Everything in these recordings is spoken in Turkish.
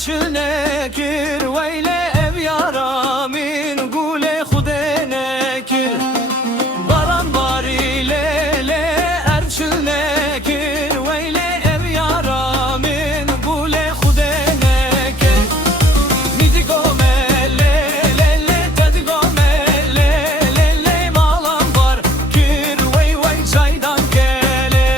erçinekir Veyle ev yaramin gule xudenekir Baran bari lele erçinekir Veyle ev yaramin gule xudenekir Midigo mele lele tedigo mele lele malam var kir vey vey çaydan gele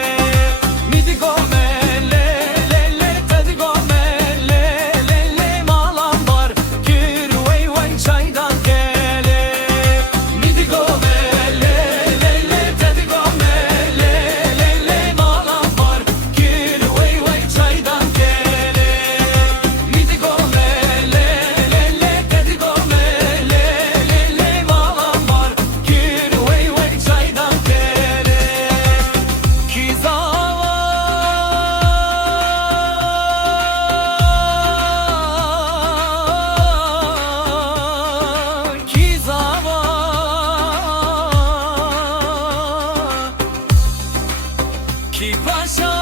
Midigo mele lele tedigo mele lele malam var kir vey vey çaydan gele Midigo mele lele tedigo mele lele malam var kir vey vey çaydan gele Midigo mele lele tedigo mele lele malam var kir vey vey çaydan gele Kizava Ki paşa